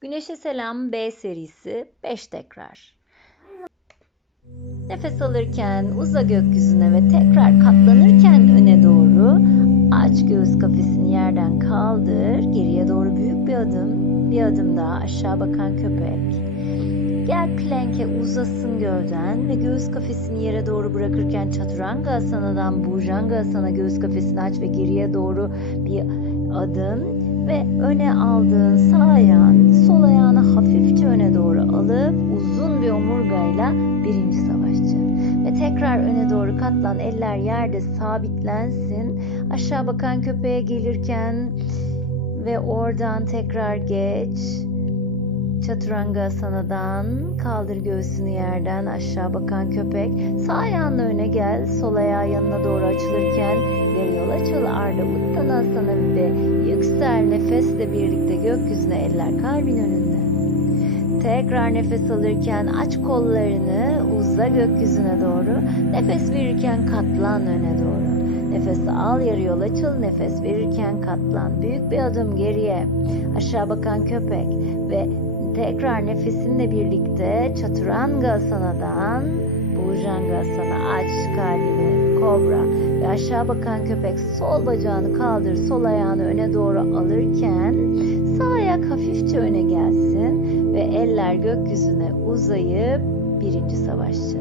Güneşe Selam B serisi 5 tekrar. Nefes alırken uza gökyüzüne ve tekrar katlanırken öne doğru aç göğüs kafesini yerden kaldır. Geriye doğru büyük bir adım. Bir adım daha aşağı bakan köpek. Gel plank'e uzasın gövden ve göğüs kafesini yere doğru bırakırken Chaturanga Asana'dan Bhujanga Asana göğüs kafesini aç ve geriye doğru bir adım ve öne aldığın sağ ayağın sol ayağını hafifçe öne doğru alıp uzun bir omurgayla birinci savaşçı. Ve tekrar öne doğru katlan eller yerde sabitlensin. Aşağı bakan köpeğe gelirken ve oradan tekrar geç. Chaturanga Asana'dan kaldır göğsünü yerden aşağı bakan köpek. Sağ ayağınla öne gel. Sol ayağı yanına doğru açılırken yarı yol açıl. Arda Uttanasana ve yüksel nefesle birlikte gökyüzüne eller kalbin önünde. Tekrar nefes alırken aç kollarını uza gökyüzüne doğru. Nefes verirken katlan öne doğru. Nefes al yarı yol açıl. Nefes verirken katlan. Büyük bir adım geriye. Aşağı bakan köpek ve tekrar nefesinle birlikte Chaturanga Asana'dan Bhujanga Asana aç kalbini kobra ve aşağı bakan köpek sol bacağını kaldır sol ayağını öne doğru alırken sağ ayak hafifçe öne gelsin ve eller gökyüzüne uzayıp birinci savaşçı.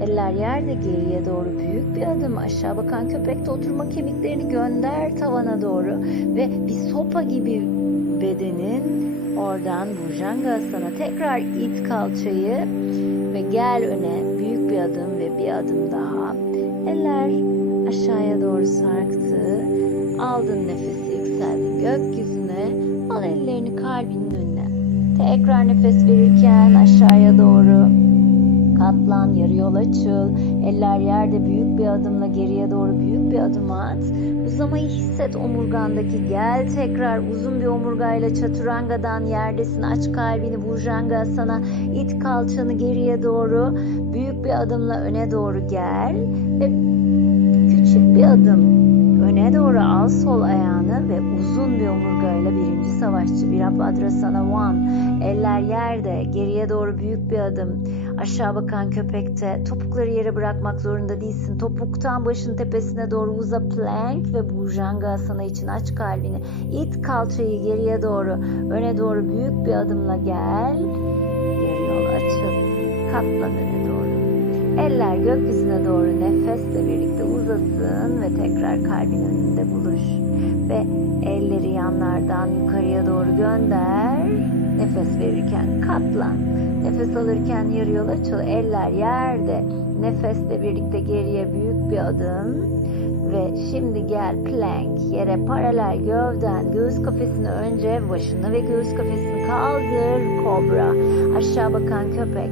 Eller yerde geriye doğru büyük bir adım aşağı bakan köpekte oturma kemiklerini gönder tavana doğru ve bir sopa gibi bedenin oradan Bhujanga Asana tekrar it kalçayı ve gel öne büyük bir adım ve bir adım daha. Eller aşağıya doğru sarktı. Aldın nefesi yükseldin gökyüzüne. Al ellerini kalbinin önüne. Tekrar nefes verirken aşağıya doğru katlan, yarı yol açıl. Eller yerde büyük bir adımla geriye doğru büyük bir adım at. Uzamayı hisset omurgandaki. Gel tekrar uzun bir omurgayla çaturangadan yerdesin. Aç kalbini Bhujanga sana. it kalçanı geriye doğru. Büyük bir adımla öne doğru gel. Ve küçük bir adım öne doğru al sol ayağını ve uzun bir omurgayla birinci savaşçı Virabhadrasana one. Eller yerde geriye doğru büyük bir adım. Aşağı bakan köpekte topukları yere bırakmak zorunda değilsin. Topuktan başın tepesine doğru uza plank ve Bhujanga Asana için aç kalbini. İt kalçayı geriye doğru öne doğru büyük bir adımla gel. Yarı yol açıl. Katlan öne doğru. Eller gökyüzüne doğru nefesle birlikte uzasın ve tekrar kalbin önünde buluş. Ve elleri yanlardan yukarıya doğru gönder. Nefes verirken katlan. Nefes alırken yarı yol açıl. Eller yerde. Nefesle birlikte geriye büyük bir adım. Ve şimdi gel plank. Yere paralel gövden. Göğüs kafesini önce başını ve göğüs kafesini kaldır. Kobra. Aşağı bakan köpek.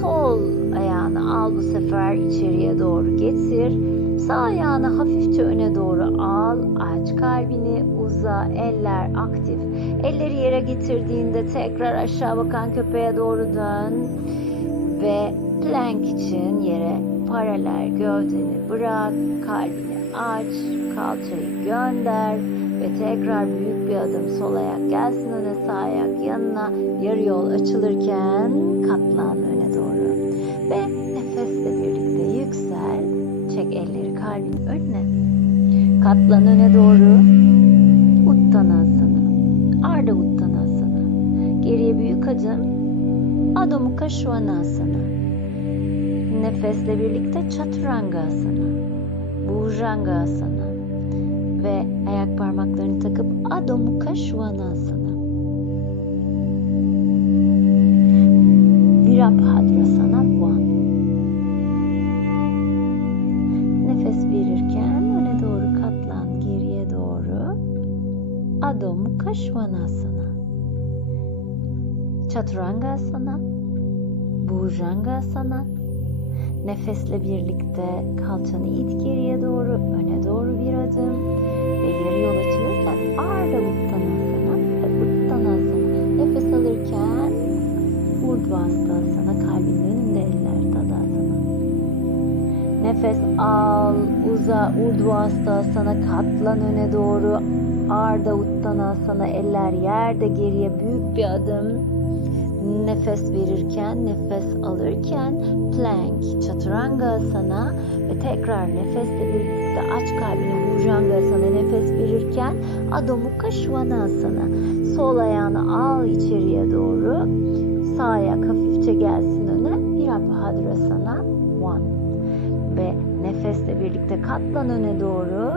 Sol ayağını al bu sefer içeriye doğru getir. Sağ ayağını hafifçe öne doğru al. Aç kalbini uza. Eller aktif. Elleri yere getirdiğinde tekrar aşağı bakan köpeğe doğru dön. Ve plank için yere paralel gövdeni bırak. Kalbini aç. Kalçayı gönder. Ve tekrar büyük bir adım sol ayak gelsin öne sağ ayak yanına. Yarı yol açılırken katlan elleri kalbin önüne. Katlan öne doğru. Uttanasana. Arda Uttanasana. Geriye büyük adım. Adho Mukha Svanasana. Nefesle birlikte Chaturanga Asana. Bhujanga Asana. Ve ayak parmaklarını takıp Adho Mukha Svanasana. Virabhadrasana One. Adho Mukha Svanasana. Chaturanga Asana. Bhujanga Asana. Nefesle birlikte kalçanı it geriye doğru, öne doğru bir adım ve yarı yol açılırken Arda Uttanasana ve Uttanasana. Nefes alırken Urdhvastasana kalbinin önünde eller Tadasana. Nefes al, uza, Urdhvastasana katlan öne doğru. Arda Uttanasana eller yerde geriye büyük bir adım. Nefes verirken, nefes alırken plank, chaturanga sana ve tekrar nefesle birlikte aç kalbini bujanga sana nefes verirken Adho Mukha Svanasana. Sol ayağını al içeriye doğru. Sağ ayak hafifçe gelsin öne. Virabhadrasana one. Ve nefesle birlikte katlan öne doğru.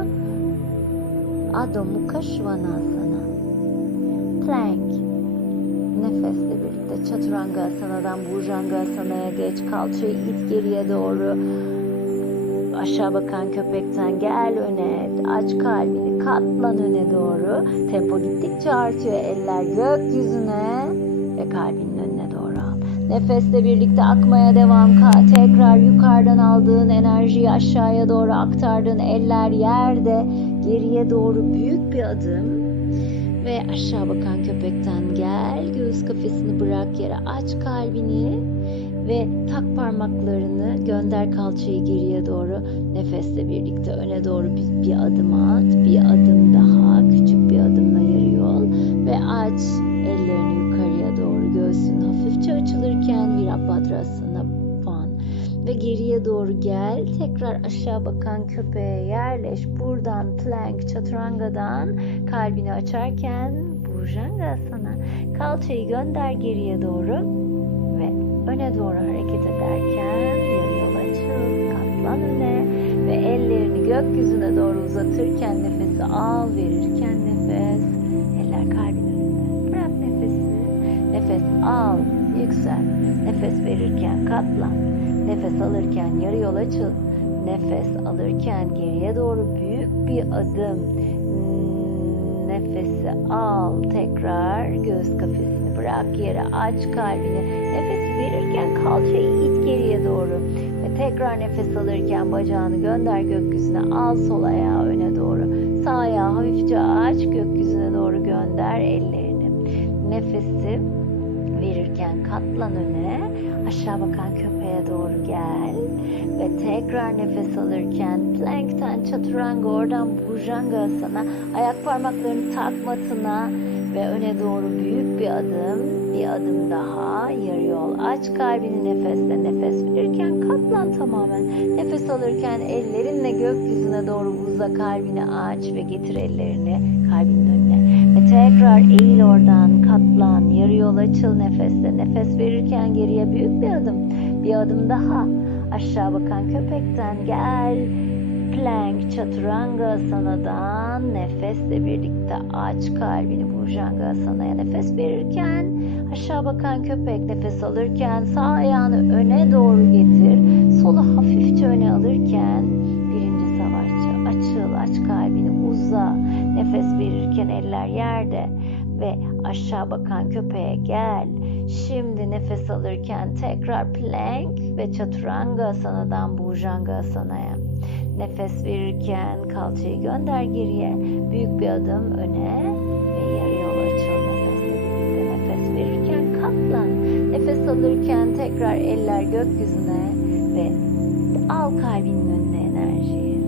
Adho Mukha Svanasana. Plank. Nefesle birlikte Chaturanga Asana'dan Bujanga Asana'ya geç. Kalçayı it geriye doğru. Aşağı bakan köpekten gel öne. Aç kalbini katlan öne doğru. Tempo gittikçe artıyor. Eller gökyüzüne ve kalbinin önüne doğru al. Nefesle birlikte akmaya devam. Tekrar yukarıdan aldığın enerjiyi aşağıya doğru aktardın. Eller yerde. Geriye doğru büyük bir adım. Ve aşağı bakan köpekten gel. Göğüs kafesini bırak yere. Aç kalbini. Ve tak parmaklarını gönder kalçayı geriye doğru. Nefesle birlikte öne doğru bir, bir adım at. Bir adım daha. Küçük bir adımla yarı yol. Ve aç ellerini yukarıya doğru. Göğsün hafifçe açılırken Virabhadrasana. Ve geriye doğru gel. Tekrar aşağı bakan köpeğe yerleş. Buradan plank, chaturanga'dan kalbini açarken Bhujangasana. Kalçayı gönder geriye doğru ve öne doğru hareket ederken yarı yol açıl, katlan öne ve ellerini gökyüzüne doğru uzatırken nefesi al, verirken nefes, eller kalbin önünde. Bırak nefesi, nefes al, yüksel, nefes verirken katlan, nefes alırken yarı yol açıl, nefes alırken geriye doğru büyük bir adım, Hmm, nefesi al, tekrar göğüs kafesini bırak. Yere, aç kalbini, nefesi verirken kalçayı it geriye doğru. Ve tekrar nefes alırken bacağını gönder gökyüzüne, al sol ayağı öne doğru, sağ ayağı hafifçe aç. Gökyüzüne doğru gönder ellerini. Nefesi verirken katlan öne, aşağı bakan köpeğe doğru gel ve tekrar nefes alırken plankten chaturanga oradan bujanga sana ayak parmaklarını tak matına ve öne doğru büyük bir adım bir adım daha yarı yol. Aç kalbini nefesle nefes verirken katlan tamamen. Nefes alırken ellerinle gökyüzüne doğru uza kalbini aç ve getir ellerini kalbinin önüne tekrar eğil oradan katlan yarı yol açıl nefesle nefes verirken geriye büyük bir adım bir adım daha. Aşağı bakan köpekten gel. Plank chaturanga asana'dan nefesle birlikte aç kalbini. Bujanga asana'ya nefes verirken aşağı bakan köpek nefes alırken sağ ayağını öne doğru getir. Solu hafifçe öne alırken birinci savaşçı açıl aç kalbini uza nefes verirken eller yerde ve aşağı bakan köpeğe gel Şimdi nefes alırken tekrar plank ve chaturanga asana'dan bujanga asana'ya. Nefes verirken kalçayı gönder geriye. Büyük bir adım öne ve yarı yol açıl nefesle. Nefes verirken katlan. Nefes alırken tekrar eller gökyüzüne ve al kalbinin önüne enerjiyi.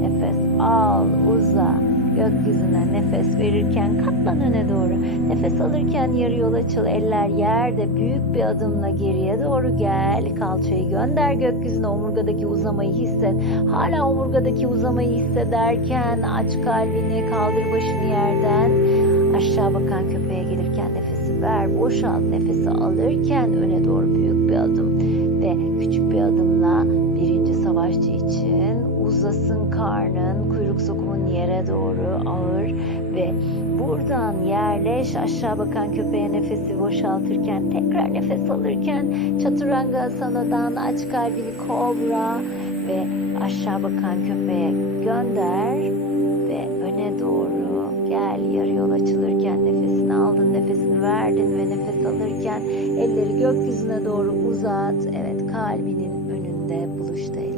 Nefes al, uza gökyüzüne nefes verirken katlan öne doğru. Nefes alırken yarı yol açıl. Eller yerde büyük bir adımla geriye doğru gel. Kalçayı gönder gökyüzüne. Omurgadaki uzamayı hisset. Hala omurgadaki uzamayı hissederken aç kalbini, kaldır başını yerden. Aşağı bakan köpeğe gelirken nefesi ver. Boşalt. Nefesi alırken öne doğru savaşçı için uzasın karnın, kuyruk sokumun yere doğru ağır ve buradan yerleş aşağı bakan köpeğe nefesi boşaltırken tekrar nefes alırken chaturanga asana'dan aç kalbini kobra ve aşağı bakan köpeğe gönder ve öne doğru gel yarı yol açılırken nefesini aldın nefesini verdin ve nefes alırken elleri gökyüzüne doğru uzat evet kalbinin önünde buluştu eller.